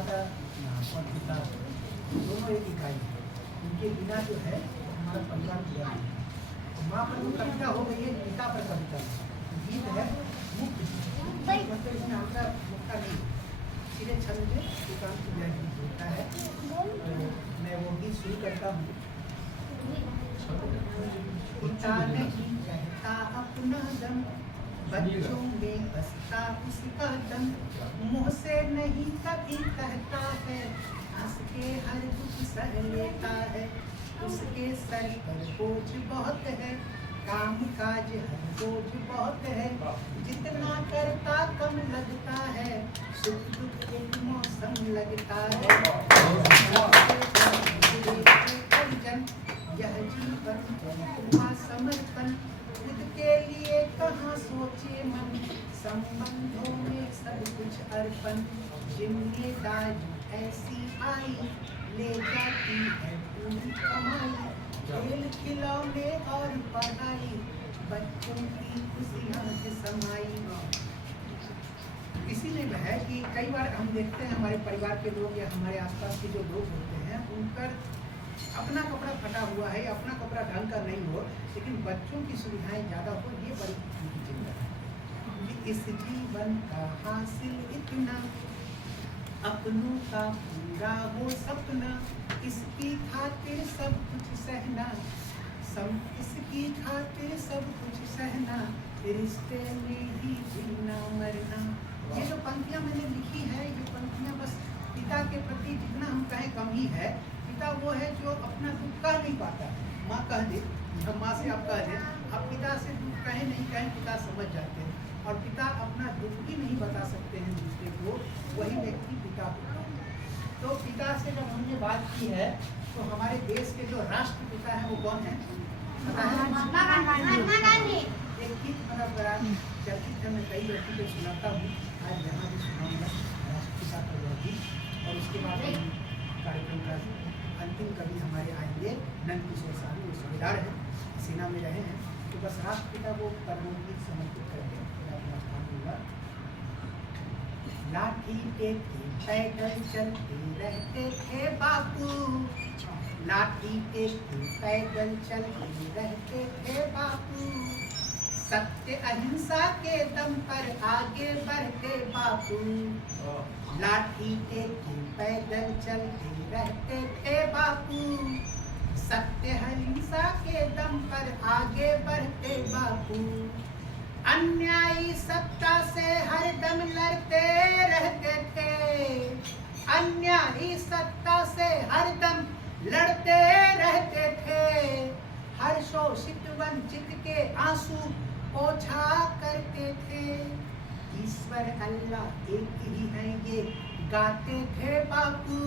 माता और पिता दोनों एक इकाई है। उनके बिना जो है हमारा परिवार पूरा नहीं है। माँ पर वो कविता हो गई है, पिता पर कविता गीत है मुक्त, मतलब इसमें हल्का मुक्ता नहीं सीधे छंद में दुकान की जय गीत होता है। तो मैं वो गीत शुरू करता हूँ। पिता नहीं कहता अपना दम, बच्चों में बसता उसका दम, मुँह से नहीं कभी कहता है, हंस के हर दुख सह लेता है। उसके सर पर बोझ बहुत है, काम काज हर बोझ बहुत है, जितना करता कम लगता है, सुख दुख एक मौसम लगता है। यह जीवन हुआ समर्पण, खुद के लिए कहाँ सोचे मन, संबंधों में सब कुछ अर्पण। जिम्मेदारी ऐसी आई, ले जाती है पूरी कमाई, खेल खिलौने और पढ़ाई, बच्चों की खुशियाँ से समाई। इसीलिए है कि कई बार हम देखते हैं हमारे परिवार के लोग या हमारे आसपास के जो लोग होते हैं, उन पर अपना कपड़ा फटा हुआ है, अपना कपड़ा ढंग का नहीं हो, लेकिन बच्चों की सुविधाएं ज़्यादा हो, ये बड़ी चिंता है। इस जीवन का हासिल इतना, अपनों का पूरा हो सपना, इसकी खातिर सब कुछ सहना, इसकी खातिर सब कुछ सहना, रिश्ते में ही जीना मरना। ये जो पंक्तियाँ मैंने लिखी है, ये पंक्तियाँ बस पिता के प्रति जितना हम कहें कम ही है। पिता वो है जो अपना दुख कह नहीं पाता, माँ कह दे, माँ से आप कह दें, आप पिता से दुख कहें नहीं कहें, पिता समझ जाते हैं। और पिता अपना दुख भी नहीं बता सकते हैं दूसरे को, वही व्यक्ति पिता होता है। तो पिता से जब हमने बात की है, तो हमारे देश के जो राष्ट्रपिता हैं वो कौन है? महात्मा गांधी। एक गीत बड़ा बड़ा चर्चित है, मैं कई व्यक्ति को सुनाता हूँ, आज यहाँ भी सुनाऊंगा राष्ट्रपिता पर यह गीत। और उसके बाद कार्यक्रम का अंतिम कवि हमारे आएंगे नंद किशोर साहब, वो सूबेदार हैं, सेना में रहे हैं। तो बस राष्ट्रपिता वो कर्मों गीत समर्पित करके अपना स्थान दूंगा। लाठी टेके पैदल चलते रहते थे बापू, लाठी टेके पैदल चलते रहते थे बापू, सत्य अहिंसा के दम पर आगे बढ़ते बापू। लाठी टेके पैदल चलते रहते थे बापू, सत्य अहिंसा के दम पर आगे बढ़ते बापू। अन्यायी सत्ता से हरदम लड़ते रहते थे, अन्यायी सत्ता से हरदम लड़ते रहते थे। हर शोषित वंचित के आंसू पोंछा करते थे। ईश्वर अल्लाह एक ही है ये गाते थे बापू,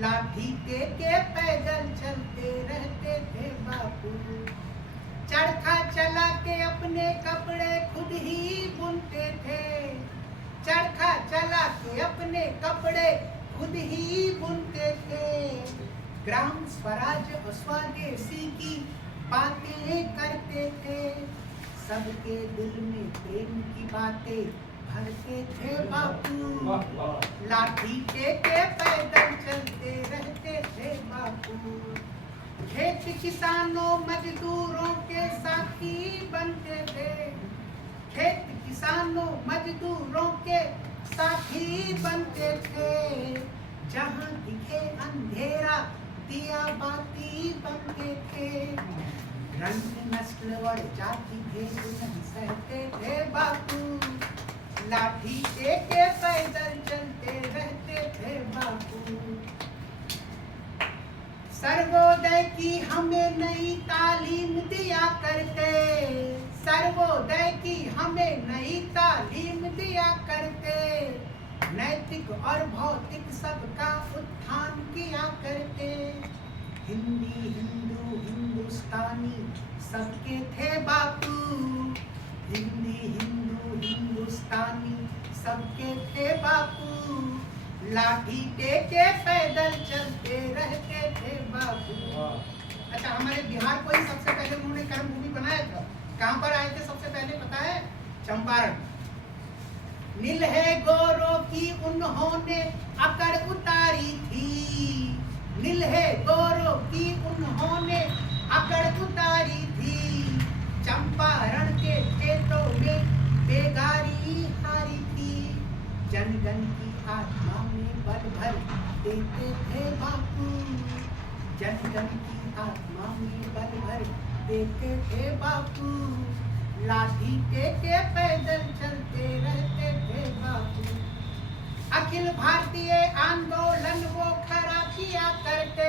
लाठी टेके पैदल चलते रहते थे बापू। चरखा चला के अपने कपड़े खुद ही बुनते थे, चरखा चला के अपने कपड़े खुद ही बुनते थे। ग्राम स्वराज स्वदेशी की बातें करते थे, सबके दिल में प्रेम की बातें भरते थे बापू। लाठी टेके पैदल चलते रहते थे बापू। खेत किसानों मजदूरों के साथी बनते थे, खेत किसानों मजदूरों के साथी बनते थे। जहाँ दिखे अंधेरा दिया बाती बनते थे। रंग नस्ल और जाति भेद नहीं सहते थे बापू, लाठी टेके पैदल चलते रहते थे बापू। सर्वोदय की हमें नई तालीम दिया करते, सर्वोदय की हमें नई तालीम दिया करते। नैतिक और भौतिक सबका उत्थान किया करते। हिंदी हिंदू हिंदुस्तानी सबके थे बापू, हिंदी हिंदू हिंदुस्तानी सबके थे बापू। लाठी टेके पैदल चलते रहते थे बापू। अच्छा, हमारे बिहार को ही सबसे पहले उन्होंने कर्मभूमि बनाया था। कहाँ पर आए थे सबसे पहले पता है? चंपारण। नील है गौरों की उन्होंने उन्होंने अकड़ उतारी थी, नील्हे गोरों की उन्होंने अकड़ उतारी थी, चंपारण के खेतों में बेगारी हारी थी, जन जन की आत्मा में बल भर देते थे बापू, जन जन की आत्मा में बल भर देते थे बापू, लाठी टेके पैदल चलते रहते थे बापू। अखिल भारतीय आंदोलन वो खड़ा किया करते,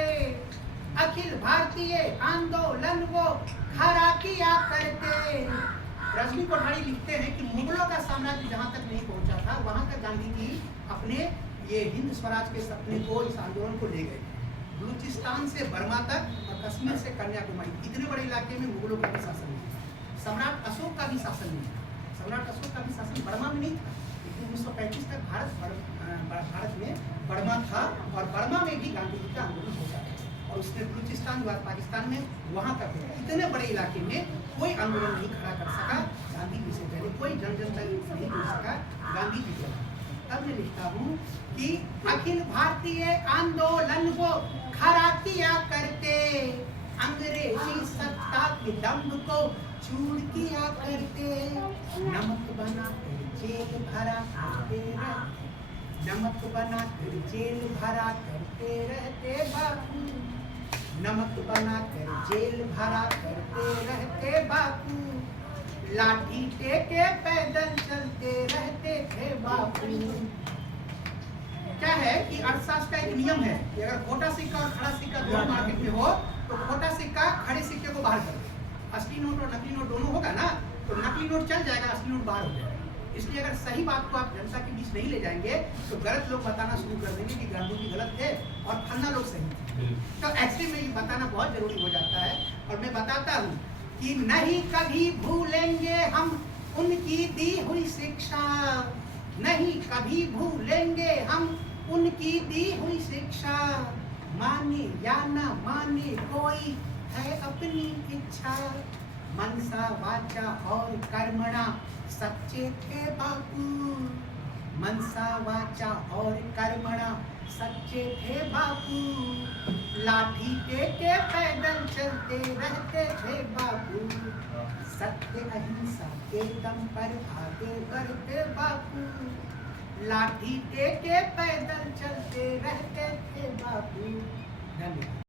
अखिल भारतीय आंदोलन वो खड़ा किया करते। रजनी कोठारी लिखते हैं कि मुगलों का साम्राज्य जहां तक नहीं पहुंचा था वहां तक गांधी जी अपने ये हिंद स्वराज के सपने को, इस आंदोलन को ले गए। बलूचिस्तान से बर्मा तक और कश्मीर से कन्याकुमारी, इतने बड़े इलाके में मुगलों का भी शासन नहीं था। सम्राट अशोक का भी शासन नहीं था, सम्राट अशोक का भी शासन बर्मा में नहीं था, लेकिन 1935 तक भारत में बर्मा था और बर्मा में भी गांधी जी का आंदोलन हो जाता है और उसने बलूचिस्तान और पाकिस्तान में वहां तक इतने बड़े इलाके में कोई आंदोलन नहीं खड़ा कर सका गांधी जी से पहले, कोई जन जन तक नहीं जुड़ सका गांधी जी को। तब मैं लिखता हूँ कि अखिल भारतीय आंदोलन वो खड़ा किया करते, अंग्रेजी सत्ता के दम्भ को चूर किया करते, नमक बना कर जेल भरा करते रहते, नमक बना कर जेल भरा करते रहते बापू, नमक बना कर जेल भरा करते रहते बापू, लाठी टेके पैदल चलते रहते थे बापू। क्या है कि अर्थशास्त्र का एक नियम है कि अगर खोटा सिक्का और खड़ा सिक्का दोनों मार्केट में हो तो खोटा सिक्का खड़े सिक्के को बाहर कर दे, असली नोट और नकली नोट दोनों होगा ना, तो नकली नोट चल जाएगा, असली नोट बाहर हो जाएगा। इसलिए अगर सही बात को आप जनता के बीच नहीं ले जाएंगे तो गलत लोग बताना शुरू कर देंगे कि गांधी जी गलत थे और फन्ना लोग सही थे। तो ऐसे में ये बताना बहुत जरूरी हो जाता है और मैं बताता हूँ कि नहीं कभी भूलेंगे हम उनकी दी हुई शिक्षा, नहीं कभी भूलेंगे हम उनकी दी हुई शिक्षा, माने या ना माने कोई है अपनी इच्छा, मनसा वाचा और कर्मणा सच्चे थे बापू, मनसा वाचा और कर्मणा सच्चे थे बापू, लाठी टेके पैदल चलते रहते थे बापू, सत्य अहिंसा के दम पर आगे बढ़ते बापू, लाठी टेके पैदल चलते रहते थे बापू। धन्यवाद।